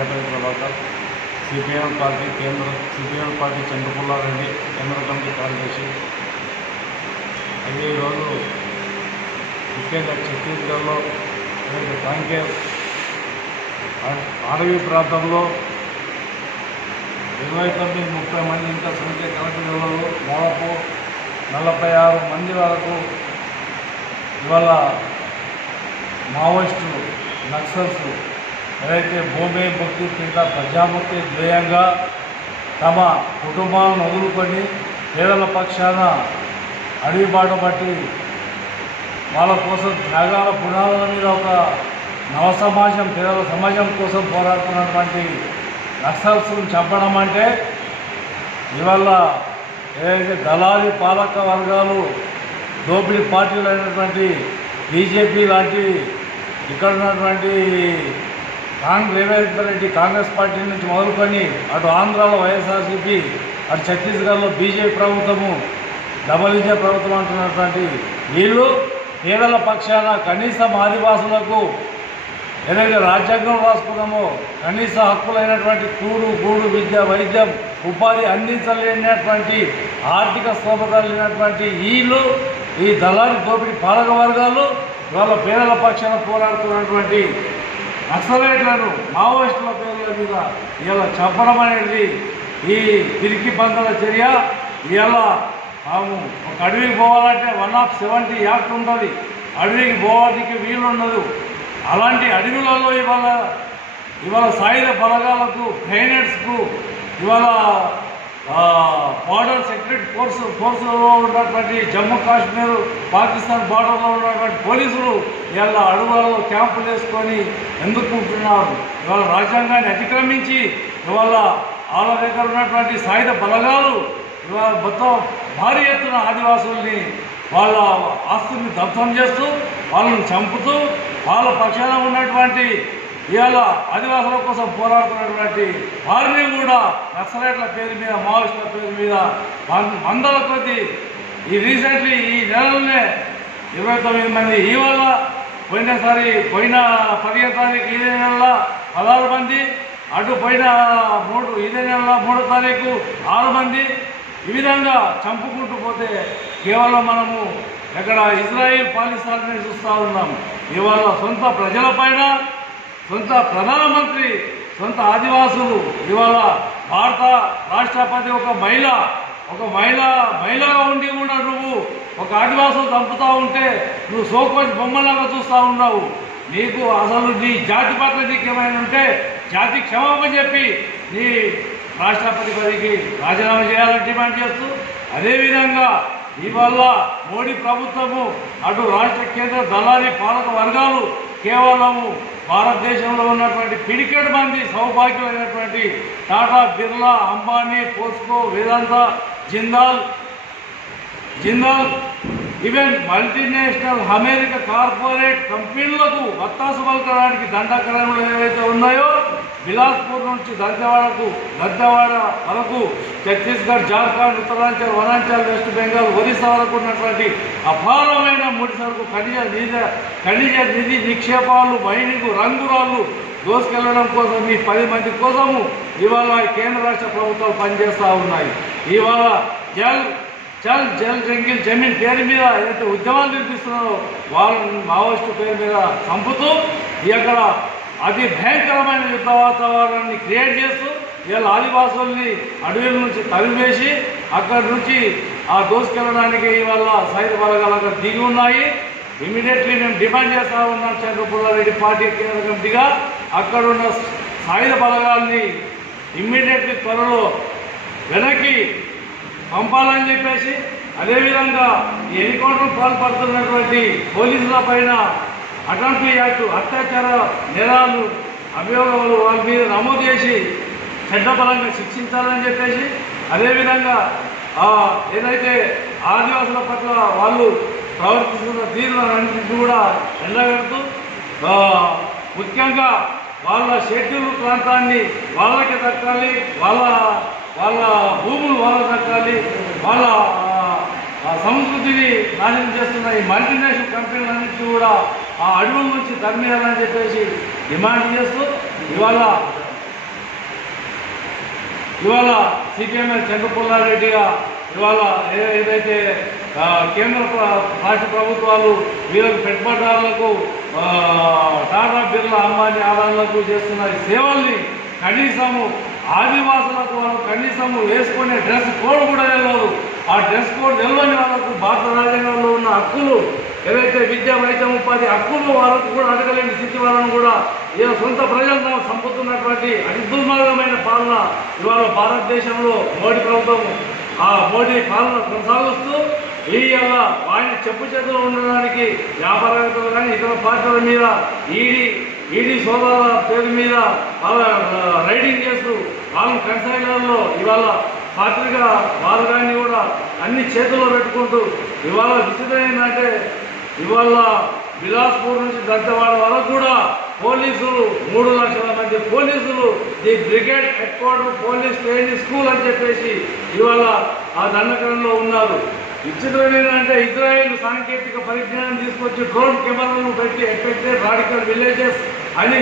Venkateswara Prabhakar, CPM party Chandra Pulla Reddy కేంద్ర committee కార్యదర్శి. అయితే ఈరోజు ముఖ్యంగా ఛత్తీస్గఢ్లో కాంకేర్ అడవి ప్రాంతంలో 29-30 మంది ఇంకా సంఖ్య కరెక్ట్ విలువలు దాదాపు 46 మంది వరకు ఇవాళ మావోయిస్టులు నక్సల్స్ ఏదైతే భూమి ముక్తి కింద ప్రజాముక్తి ధ్యేయంగా తమ కుటుంబాలను వదులుకొని పేదల పక్షాన అడవి బాట పట్టి వాళ్ళ కోసం త్యాగాల పునాదుల మీద ఒక నవసమాజం పేదల సమాజం కోసం పోరాడుతున్నటువంటి నక్సల్స్ను చంపడం అంటే ఇవాళ ఏదైతే దళారీ పాలక వర్గాలు దోపిడీ పార్టీలు అయినటువంటి బీజేపీ లాంటి ఇక్కడ ఉన్నటువంటి రేవంత్ రెడ్డి కాంగ్రెస్ పార్టీ నుంచి మొదలుకొని అటు ఆంధ్రాలో వైఎస్ఆర్సీపీ, అటు ఛత్తీస్గఢ్లో బీజేపీ ప్రభుత్వము, డబల్ ఇంజిన్ ప్రభుత్వం అంటున్నటువంటి వీళ్ళు పేదల పక్షాన కనీసం ఆదివాసులకు ఏదైతే రాజ్యాంగం రాసుకున్నామో కనీస హక్కులైనటువంటి గూడు విద్య, వైద్యం, ఉపాధి అందించలేనటువంటి ఆర్థిక స్తోమత లేనటువంటి వీళ్ళు ఈ దళారీ దోపిడీ పాలక వర్గాలు వాళ్ళ పేదల పక్షాన పోరాడుతున్నటువంటి నక్సలైట్లను మావోయిస్టుల పేర్ల మీద ఇలా చంపడం అనేది ఈ పిరికి పందల చర్య. ఇలా ఒక అడవికి పోవాలంటే 170 యాక్ట్ ఉంటుంది, అడవికి పోవడానికి వీలు ఉండదు. అలాంటి అడవులలో ఇవాళ సాయుధ బలగాలకు, గ్రైనేడ్స్కు, ఇవాళ బార్డర్ సెక్యూరిటీ ఫోర్సులో ఉన్నటువంటి జమ్మూ కాశ్మీర్ పాకిస్తాన్ బార్డర్లో ఉన్నటువంటి పోలీసులు ఇవాళ అడవులలో క్యాంపులు వేసుకొని ఎందుకు ఉంటున్నారు? ఇవాళ రాజ్యాంగాన్ని అతిక్రమించి ఇవాళ వాళ్ళ దగ్గర ఉన్నటువంటి సాయుధ బలగాలు ఇవాళ మొత్తం భారీ ఎత్తున ఆదివాసుల్ని వాళ్ళ ఆస్తుల్ని ధ్వంసం చేస్తూ వాళ్ళని చంపుతూ వాళ్ళ పక్షాన ఉన్నటువంటి ఇవాళ ఆదివాసుల కోసం పోరాడుతున్నటువంటి వారిని కూడా నక్సలైట్ల పేరు మీద, మావోయిస్టుల పేరు మీద వందల కొద్ది ఈ రీసెంట్లీ ఈ నెలలోనే 29 మంది, ఇవాళ పోయిన 15 తారీఖు ఇదే నెల 16 మంది, అటు పోయిన ఇదే నెల 3వ తారీఖు 6 మంది. ఈ విధంగా చంపుకుంటూ పోతే కేవలం మనము ఎక్కడ ఇజ్రాయిల్ పాలిస్తాన్ని చూస్తూ ఉన్నాం. ఇవాళ సొంత ప్రజలపైన, సొంత ప్రధానమంత్రి, సొంత ఆదివాసులు, ఇవాళ భారత రాష్ట్రపతి ఒక మహిళగా ఉండి కూడా నువ్వు ఒక ఆదివాసులు చంపుతూ ఉంటే నువ్వు సోకోచి బొమ్మలాగా చూస్తూ ఉన్నావు. నీకు అసలు నీ జాతి పట్ల నీకు ఏమైనా ఉంటే జాతి క్షమాపణ చెప్పి నీ రాష్ట్రపతి పదవికి రాజీనామా చేయాలని డిమాండ్ చేస్తూ, అదేవిధంగా ఇవాళ మోడీ ప్రభుత్వము, అటు రాష్ట్ర కేంద్ర దళారీ పాలక వర్గాలు కేవలము భారతదేశంలో ఉన్నటువంటి పిడికెడు మంది సౌభాగ్యులైనటువంటి Tata, Birla, Ambani, POSCO, Vedanta, Jindal even multinational America corporate కంపెనీలకు వత్తాసు పలకడానికి దండకరణలు ఏవైతే ఉన్నాయో బిలాస్పూర్ నుంచి దర్జవాడ వరకు, ఛత్తీస్గఢ్, జార్ఖండ్, ఉత్తరాంచల్, వనాంచల్, వెస్ట్ బెంగాల్, ఒరిస్సా వరకు ఉన్నటువంటి అపారమైన ముడి సరుకు, ఖనిజ నిధి నిక్షేపాలు, మైనింగ్, రంగురాళ్ళు దోసుకెళ్లడం కోసం ఈ 10 మంది కోసము ఇవాళ కేంద్ర రాష్ట్ర ప్రభుత్వాలు పనిచేస్తూ ఉన్నాయి. ఇవాళ జల్ జంగిల్ జమీన్ పేరు మీద ఏదైతే ఉద్యమాలు నిర్మిస్తున్నారో వాళ్ళని మావోయిస్టు పేరు మీద చంపుతూ ఇక్కడ అతి భయంకరమైన యుద్ధ వాతావరణాన్ని క్రియేట్ చేస్తూ వీళ్ళ ఆదివాసుల్ని అడవుల నుంచి తరివేసి అక్కడి నుంచి ఆ దోసుకెళ్ళడానికి ఇవాళ సాయుధ బలగాలు అక్కడ దిగి ఉన్నాయి. ఇమీడియట్లీ మేము డిమాండ్ చేస్తూ ఉన్నాం చంద్రపుల్లారెడ్డి పార్టీ కేంద్ర కమిటీగా అక్కడున్న సాయుధ బలగాల్ని ఇమ్మీడియట్లీ త్వరలో వెనక్కి పంపాలని చెప్పేసి, అదేవిధంగా ఈ ఎన్కౌంటర్ పాల్పడుతున్నటువంటి పోలీసుల పైన అటెంప్ట్ యాక్ట్ అత్యాచార నేరాలు అభియోగాలు వాళ్ళ మీద నమోదు చేసి చట్టపరంగా శిక్షించాలని చెప్పేసి, అదేవిధంగా ఏదైతే ఆదివాసుల పట్ల వాళ్ళు ప్రవర్తిస్తున్న తీరులన్నింటినీ కూడా ఎండగడుతూ ముఖ్యంగా వాళ్ళ షెడ్యూల్ ప్రాంతాన్ని వాళ్ళకి దక్కాలి, వాళ్ళ భూములు వాళ్ళకి దక్కాలి, వాళ్ళ సంస్కృతిని నాశనం చేస్తున్న ఈ మల్టీనేషనల్ కంపెనీలన్నింటినీ కూడా ఆ అడవుల నుంచి తరిమేయాలని చెప్పేసి డిమాండ్ చేస్తూ ఇవాళ ఇవాళ సిపిఎంఎల్ చంద్రపుల్లారెడ్డిగా ఇవాళ ఏదైతే కేంద్ర రాష్ట్ర ప్రభుత్వాలు వీళ్ళకు పెట్టుబడిదారులకు టాటా బిర్లా అంబానీ ఆదాయాలకు చేస్తున్న ఈ సేవల్ని కనీసము ఆదివాసులకు వాళ్ళు కనీసము వేసుకునే డ్రెస్ కోడ్ కూడా తెలియదు. ఆ డ్రెస్ కోడ్ తెలియని వాళ్ళకు భారత రాజ్యాంగంలో ఉన్న హక్కులు ఏదైతే విద్య వైద్యం ఉపాధి హక్కులు వాళ్ళకు కూడా అడగలేని స్థితి వాళ్ళను కూడా ఇలా సొంత ప్రజలను సంపుతున్నటువంటి అతి దుర్మార్గమైన పాలన ఇవాళ భారతదేశంలో మోడీ ప్రభుత్వం ఆ మోడీ పాలన కొనసాగిస్తూ ఇవాళ ఆయన చెప్పు చేతిలో ఉండడానికి వ్యాపారవేత్తలు కానీ ఇతర పార్టీల మీద ఈడీ సోదరుల పేరు మీద వాళ్ళ రైడింగ్ చేస్తూ వాళ్ళని కన్సైనర్లో ఇవాళ పాత్రిగా వారు కానీ కూడా అన్ని చేతుల్లో పెట్టుకుంటూ ఇవాళ విచిత్రం ఏంటంటే ఇవాళ బిలాస్పూర్ నుంచి దంతవాడ వరకు కూడా పోలీసులు 3 లక్షల మంది పోలీసులు the brigade head quarter police training school అని చెప్పేసి ఇవాళ ఆ దండకరంలో ఉన్నారు. విచిత్రం ఏంటంటే ఇజ్రాయెల్ సాంకేతిక పరిజ్ఞానం తీసుకొచ్చి డ్రోన్ కెమెరాలను పెట్టి ఎఫెక్టెడ్ రాడికల్ విలేజెస్ అని